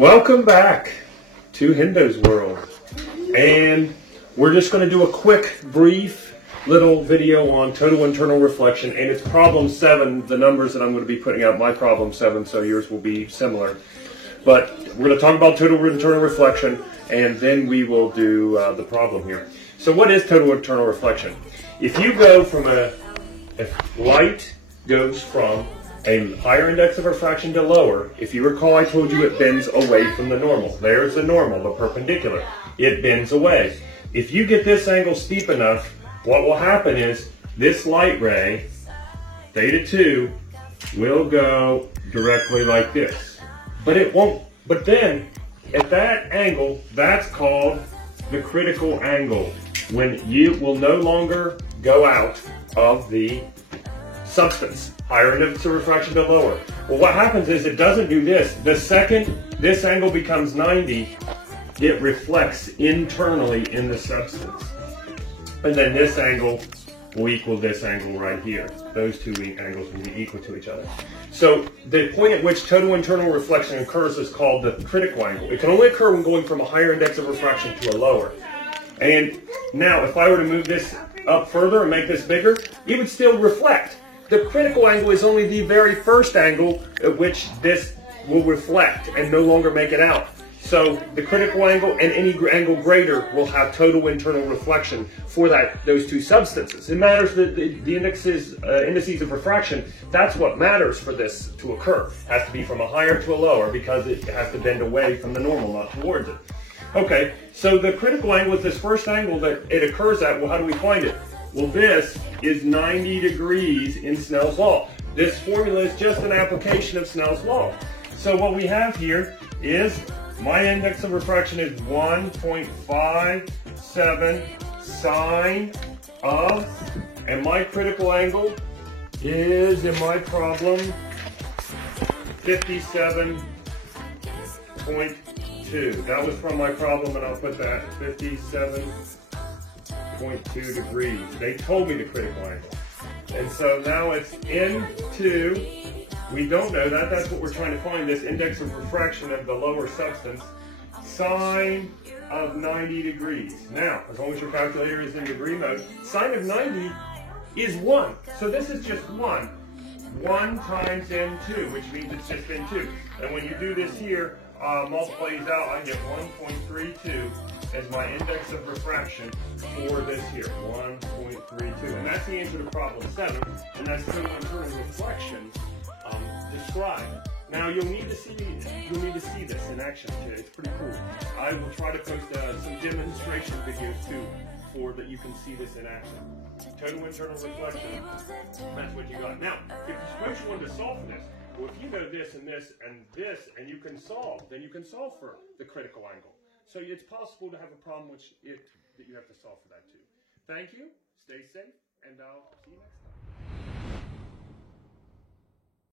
Welcome back to Hendo's World, and we're just going to do a quick, brief little video on total internal reflection, and it's problem 7, the numbers that I'm going to be putting out, my problem 7, so yours will be similar. But we're going to talk about total internal reflection, and then we will do the problem here. So what is total internal reflection? If you go from if light goes from a higher index of refraction to lower, if you recall, I told you it bends away from the normal. There's the normal, the perpendicular. It bends away. If you get this angle steep enough, what will happen is this light ray, theta 2, will go directly like this. But it won't. But then, at that angle, that's called the critical angle, when you will no longer go out of the substance. Higher index of refraction to lower. Well, what happens is it doesn't do this. The second this angle becomes 90, it reflects internally in the substance. And then this angle will equal this angle right here. Those two angles will be equal to each other. So the point at which total internal reflection occurs is called the critical angle. It can only occur when going from a higher index of refraction to a lower. And now, if I were to move this up further and make this bigger, it would still reflect. The critical angle is only the very first angle at which this will reflect and no longer make it out. So the critical angle and any angle greater will have total internal reflection for those two substances. It matters that the indices of refraction, that's what matters for this to occur. It has to be from a higher to a lower because it has to bend away from the normal, not towards it. Okay, so the critical angle is this first angle that it occurs at. Well, how do we find it? Well, this is 90 degrees in Snell's law. This formula is just an application of Snell's law. So what we have here is my index of refraction is 1.57 sine of, and my critical angle is, in my problem, 57.2. That was from my problem, and I'll put that 57.2 degrees. They told me the critical angle. And so now it's N2. We don't know that. That's what we're trying to find, this index of refraction of the lower substance. Sine of 90 degrees. Now, as long as your calculator is in degree mode, sine of 90 is 1. So this is just 1. 1 times N2, which means it's just N2. And when you do this here, multiply these out, I get 1.32 as my index of refraction for this here, 1.32. And that's the answer to problem 7, and that's total internal reflection described. Now you'll need to see this in action. Okay? It's pretty cool. I will try to post some demonstration videos too, for that you can see this in action. Total internal reflection. That's what you got. Now, if suppose you wanted to solve for this, well, if you know this and this and this, and you can solve, then you can solve for the critical angle. So it's possible to have a problem that you have to solve for that too. Thank you. Stay safe, and I'll see you next time.